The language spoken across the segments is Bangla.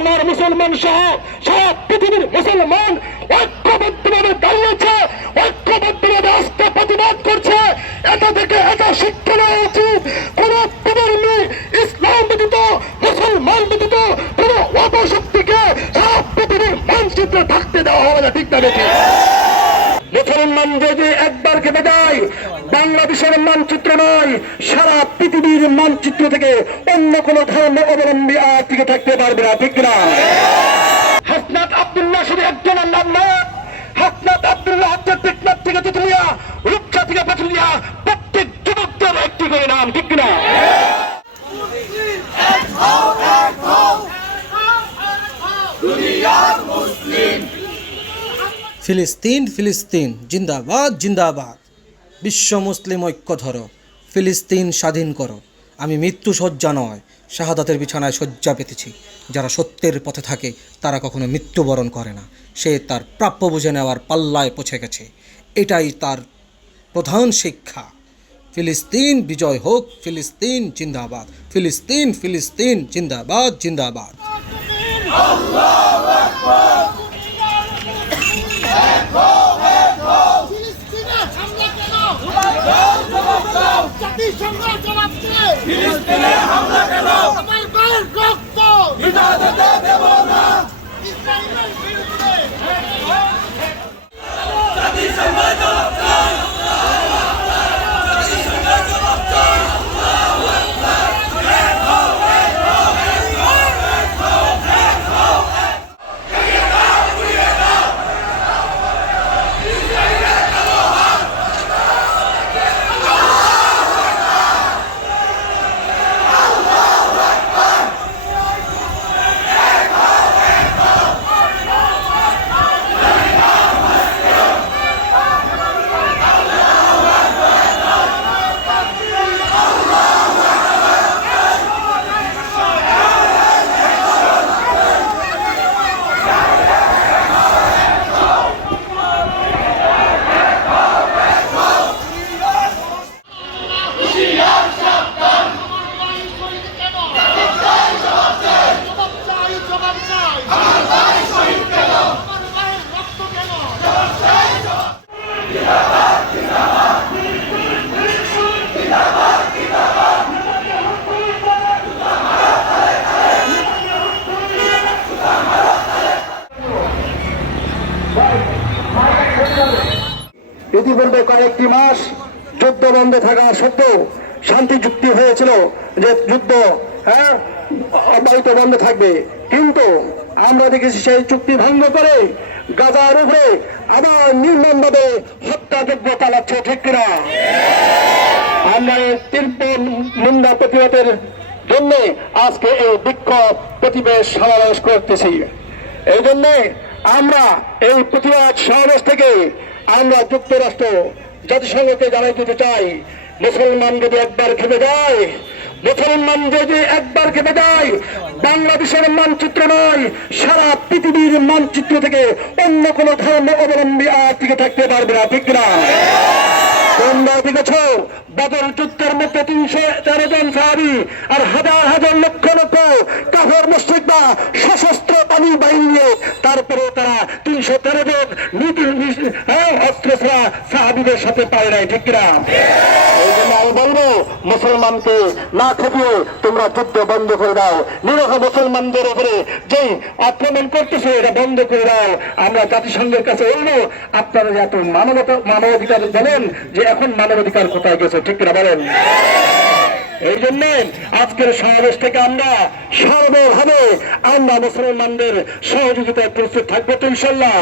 বাংলার মুসলমান সহ সারা পৃথিবীর মুসলমান ঐক্যবদ্ধভাবে দাঁড়িয়েছে, ঐক্যবদ্ধভাবে আস্থা প্রতিবাদ করছে। এটা থেকে এটা শিক্ষা নেওয়া উচিত। কোন বিধর্মী ইসলাম ব্যতীত মুসলমান ব্যতীত কোন অপশক্তিকে সারা পৃথিবীর মানচিত্রে থাকতে দেওয়া হবে না। ঠিক না বেশি? মুসলমান যদি একবার খেপে যায়, বাংলাদেশের মানচিত্র নয়, সারা পৃথিবীর মানচিত্র থেকে অন্য কোন ধর্ম অবলম্বী আর টিকে থাকতে পারবে না। ঠিক না? হাসনাত আব্দুল্লাহ শুধু একজনের নাম না। হাসনাত আব্দুল্লাহ হচ্ছে টেকনাফ থেকে তেতুলিয়া, রূপসা থেকে পাতুলিয়া, প্রত্যেক যুবকদের একটি করে নাম। ঠিক না? ফিলিস্তিন ফিলিস্তিন জিন্দাবাদ জিন্দাবাদ। বিশ্ব মুসলিম ঐক্য ধরো, ফিলিস্তিন স্বাধীন করো। আমি মৃত্যু শয্যা নয়, শাহাদাতের বিছানায় শয্যা পেতেছি। যারা সত্যের পথে থাকে তারা কখনো মৃত্যুবরণ করে না। সে তার প্রাপ্য বুঝে নেওয়ার পাল্লায় পৌঁছে গেছে। এটাই তার প্রধান শিক্ষা। ফিলিস্তিন বিজয় হোক, ফিলিস্তিন জিন্দাবাদ, ফিলিস্তিন ফিলিস্তিন জিন্দাবাদ জিন্দাবাদ। ইতিপূর্বে কয়েকটি মাস যুদ্ধ বন্ধ থাকা সত্ত্বেও শান্তি চুক্তি হয়েছিল যে যুদ্ধ অব্যাহত বন্ধ থাকবে, কিন্তু আমরা দেখেছি সেই চুক্তি ভঙ্গ করে গাজার উপরে আবার নির্মমভাবে হত্যাযজ্ঞ চালাচ্ছে। ঠিক কিনা? আমরা এই তীব্র নিন্দা প্রতিবাদের জন্য আজকে এই বিক্ষোভ প্রতিবেশ সমাবেশ করতেছি। এই জন্য আমরা এই প্রতিবাদ সমাবেশ থেকে আমরা যুক্তরাষ্ট্র জাতিসংঘকে জানাই দিতে চাই, মুসলমান যদি একবার খেপে যায়, মুসলমান যদি একবার খেপে যায়, বাংলাদেশের মানচিত্র নয়, সারা পৃথিবীর মানচিত্র থেকে অন্য কোন ধর্ম অবলম্বী আর টিকে থাকতে পারবে না। ঠিক না? তোমরা দেখেছ বদর যুদ্ধের মধ্যে 313 জন সাহাবী আর হাজার হাজার লক্ষ লক্ষ কাফের মুশরিকরা সশস্ত্র পানি বাহিনী নিয়ে তারপরে তারা 313 জন অস্ত্র ছাড়া সাহাবীদের সাথে পারে নাই। ঠিক কিনা? এই জন্য আমি বলবো, মুসলমানকে না খেপিয়ে তোমরা যুদ্ধ বন্ধ করে দাও। নিরহ মুসলমানদের উপরে যে আক্রমণ করতেছে এটা বন্ধ করে দাও। আমরা জাতিসংঘের কাছে বলবো, আপনারা এত মানবাধিকার বলেন যে এখন মানবাধিকার কোথায় গেছে? ঠিক কিনা বলেন? এই জন্য আজকের সমাবেশ থেকে আমরা সর্বভাবে আমরা মুসলমানদের সহযোগিতায় প্রস্তুত থাকবো তো ইনশাআল্লাহ।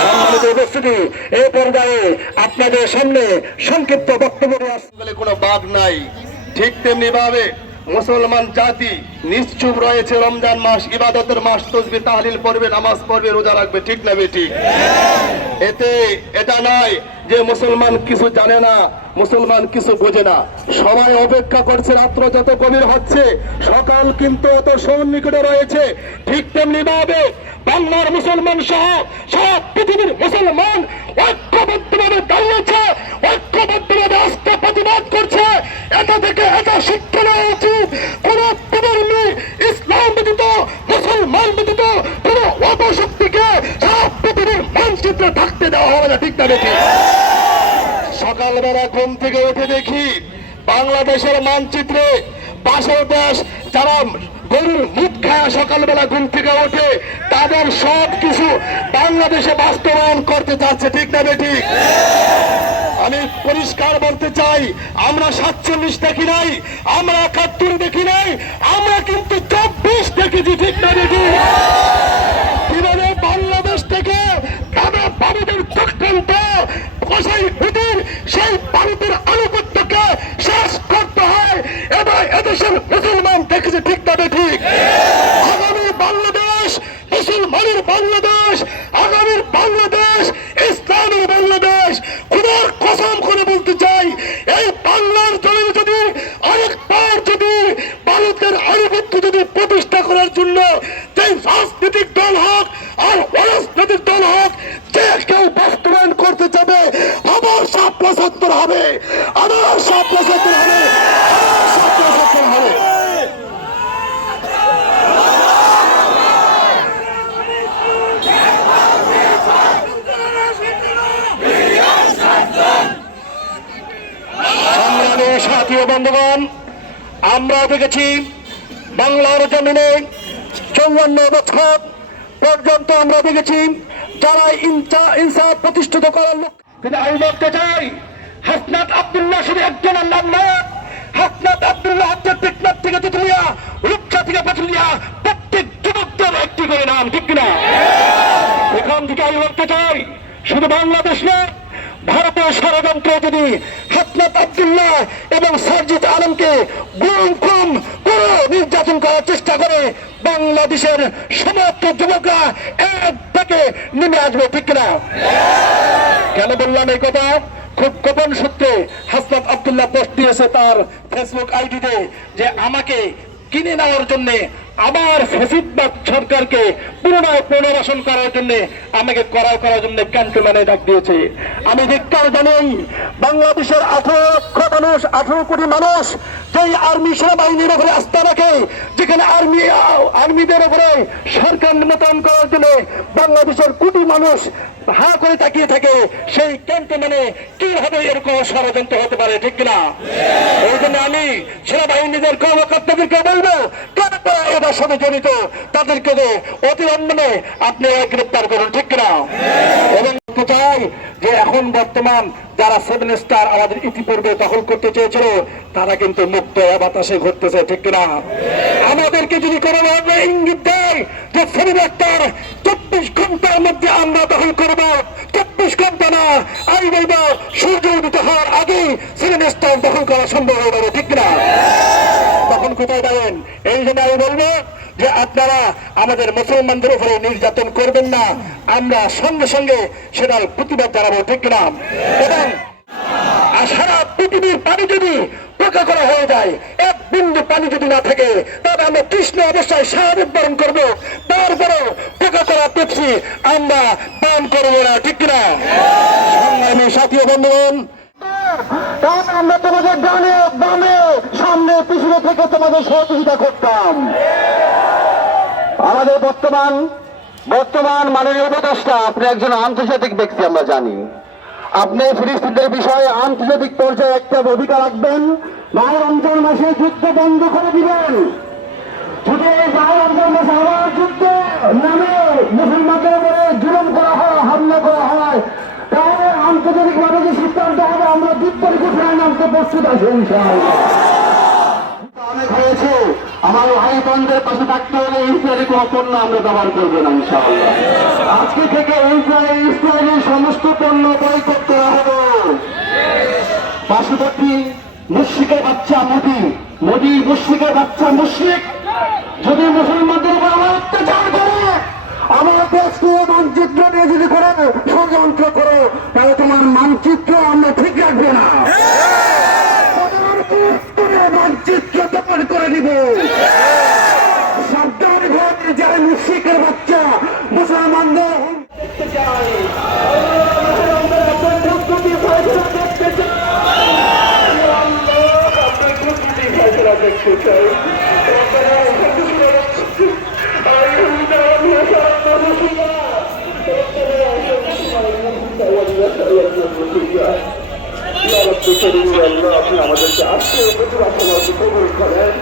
সম্মানিত উপস্থিতি, এই পর্যায়ে আপনাদের সামনে সংক্ষিপ্ত বক্তব্য বলে কোনো বাদ নাই। ঠিক তেমনি ভাবে মুসলমান জাতি নিশ্চুপ রয়েছে। রমজান মাস ইবাদতের মাস, তাসবিহ তাহলিল পড়বে, নামাজ পড়বে, রোজা রাখবে। ঠিক না বেঠিক? এতে এটা নয় যে মুসলমান কিছু জানে না, মুসলমান কিছু বোঝে না। সবাই অপেক্ষা করছে, রাত্র যত গভীর হচ্ছে সকাল কিন্তু অত সন্নিকটে রয়েছে। ঠিক তেমনি ভাবে বাংলার মুসলমান সহ সারা পৃথিবীর মুসলমান ঐক্যবদ্ধভাবে দাঁড়িয়েছে, ঐক্যবদ্ধভাবে আস্থা প্রতিবাদ করছে। এটা থেকে এটা শিক্ষা নেওয়া উচিত, কোন বিধর্মী ইসলাম ব্যতীত মুসলমান ব্যতীত কোন অপশক্তিকে সারা পৃথিবীর মানচিত্রে থাকতে দেওয়া হবে না, ঠিক না বেঠিক? সকালবেলা ঘুম থেকে উঠে দেখি বাংলাদেশের মানচিত্রে পাশের দেশ যারা গরুর মুখ খায় সকালবেলা ঘুম থেকে ওঠে, তাদের সব কিছু বাংলাদেশে বাস্তবায়ন করতে চাচ্ছে, ঠিক না বেঠিক? আমি পরিষ্কার বলতে চাই, আমরা 47 দেখি নাই, আমরা 71 দেখি নাই, আমরা কিন্তু 24 দেখেছি, ঠিক না বেঠিক? কিভাবে বাংলাদেশ থেকে তাদের ভারতের চক্রান্ত কসাই হুদির সেই ভারতের আনুগত্যকে শেষ করতে হয়, এবার এদেশের মুসলমান দেখেছে, ঠিক না বেঠিক? আগামী বাংলাদেশ মুসলমানের বাংলাদেশ, আগামীর বাংলাদেশ ইসলামের বাংলাদেশ। খুদার কসম করে বলতে চাই, এই বাংলার জন্য যদি আরেকবার যদি ভারতের আনুগত্য যদি প্রতিষ্ঠা করার জন্য যে রাজনৈতিক দল হোক আর অরাজনৈতিক দল হোক, যে কেউ বাস্তবায়ন করতে যাবে, আবার ৭+৭ হবে, আবার ৭+৭ হবে, আবার ৭+৭ হবে। সংগ্রামী সাথী ও বন্ধুগণ, আমরা দেখেছি বাংলার জমিনে ৫৪ বছর পর্যন্ত আমরা দেখেছি যারা ইনসাফ প্রতিষ্ঠিত করার লোক। কিন্তু আমি বলতে চাই, হাসনাত আব্দুল্লাহ শুধু একজনের নাম না, হাসনাত আব্দুল্লাহ হচ্ছে টেকনাফ থেকে তেতুলিয়া, রূপসা থেকে পাতুলিয়া, প্রত্যেক যুবকদের একটি করে নাম, ঠিক কিনা? এখান থেকে আমি বলতে চাই, শুধু বাংলাদেশ না, ভারতের ষড়যন্ত্র যদি হাসনাত আব্দুল্লাহ এবং সার্জিদ আলমকে গুম করে নির্যাতন করার চেষ্টা করে, বাংলাদেশের সমস্ত যুবকরা এক থেকে নেমে আসবে, ঠিক কিনা? কেন বললাম এই কথা? খুব গোপন সূত্রে হাসনাত আব্দুল্লাহ পোস্ট দিয়েছে তার ফেসবুক আইডিতে যে আমাকে কিনে নেওয়ার জন্য, আবার ফ্যাসিবাদ সরকারকে পুনরায় পুনর্বাসন করার জন্য আমাকে করার জন্য ক্যান্টনমেন্টে ডাক দিয়েছে। আমি ধিক্কার জানাই বাংলাদেশের 18 লক্ষ মানুষ, 18 কোটি মানুষ যেই আর্মি সেনাবাহিনীর উপরে আস্থা রাখে, যেখানে আর্মিদের উপরে সরকার মোতায়েন করার জন্য বাংলাদেশের কোটি মানুষ হা করে তাকিয়ে থাকে, সেই ক্যান্টনমেন্টে কিভাবে এরকম ষড়যন্ত্র হতে পারে, ঠিক কিনা? এই জন্য আমি সেনাবাহিনীদের কর্মকর্তাদেরকে বলবো, কারা এটার সাথে জড়িত তাদেরকে অতিলম্বনে আপনি গ্রেপ্তার করুন, ঠিক কিনা? এবং চাই যে এখন বর্তমান যারা 7 স্টার আমাদের ইতিপূর্বে দখল করতে চেয়েছিল, তারা কিন্তু মুক্ত বাতাসে ঘুরতেছে, ঠিক কিনা? আমাদেরকে যদি কোনো ইঙ্গিত দেয় যে 7 স্টার 24 ঘন্টার মধ্যে আমরা দখল করবো, 24 ঘন্টা না, আমি বলবো সূর্য উদিত হওয়ার আগেই 7 স্টার দখল করা সম্ভব হয়ে যাবে, ঠিক কিনা? তখন কোথায় যাবেন? এই জন্য আমি বলবো যে আপনারা আমাদের মুসলমানদের উপরে নির্যাতন করবেন না, আমরা সঙ্গে সঙ্গে সেটার প্রতিবাদ জানাবো, ঠিক কিনা? এবং সারা পৃথিবীর পানি যদি পোকা করা হয়ে যায়, এক বিন্দু পানি যদি না থাকে, তবে আমরা কৃষ্ণ অবস্থায় শাহাদাত বরণ করবো, তারপরেও পোকা করা পেপসি আমরা পান করবো না, ঠিক কিনা? সংগ্রামী সাথী ও বন্ধুগণ, আমরা তোমাদের ডানে বামে সামনে পিছনে থেকে তোমাদের সহযোগিতা করতাম। আমাদের বর্তমান মাননীয় উপদেষ্টা, আপনি একজন আন্তর্জাতিক ব্যক্তি, আমরা জানি। আপনি ফিলিস্তিনদের বিষয়ে আন্তর্জাতিক পর্যায়ে একটা ভূমিকা রাখবেন, রমজান মাসে যুদ্ধ বন্ধ করে দিবেন। যদি এই রমজান মাসে আবার যুদ্ধ নামে মুসলমানদের উপরে জুলুম করা হয়, হামলা করা হয়, তাহলে আন্তর্জাতিক ভাবে যে সিদ্ধান্ত হবে, আমরা বিপরীত ঘোষণায় নামতে প্রস্তুত আছি ইনশাআল্লাহ। অনেক হয়েছে, আমার ভাই বোনদের পাশে থাকতে হলে ইসরায়েলি কোনো পণ্য আমরা ব্যবহার করবো না ইনশাআল্লাহ। আজকে থেকে ইসরায়েলের সমস্ত পণ্য বয়কট করা হবে। পার্শ্ববর্তী মুশরিকের বাচ্চা মোদি মুশরিকের বাচ্চা মুশরিক যদি মুসলমানদের উপর আমার অত্যাচার করে, আমার দেশকে মানচিত্র নিয়ে যদি করে ষড়যন্ত্র করো, তাহলে তোমার মানচিত্র আমরা ঠিক রাখবো না, মানচিত্র দখল করে দিব। সাবধান হয়ে যায় মুশরিকের বাচ্চা আপনি আমাদেরকে আজকে প্রতিবাদ করার করেন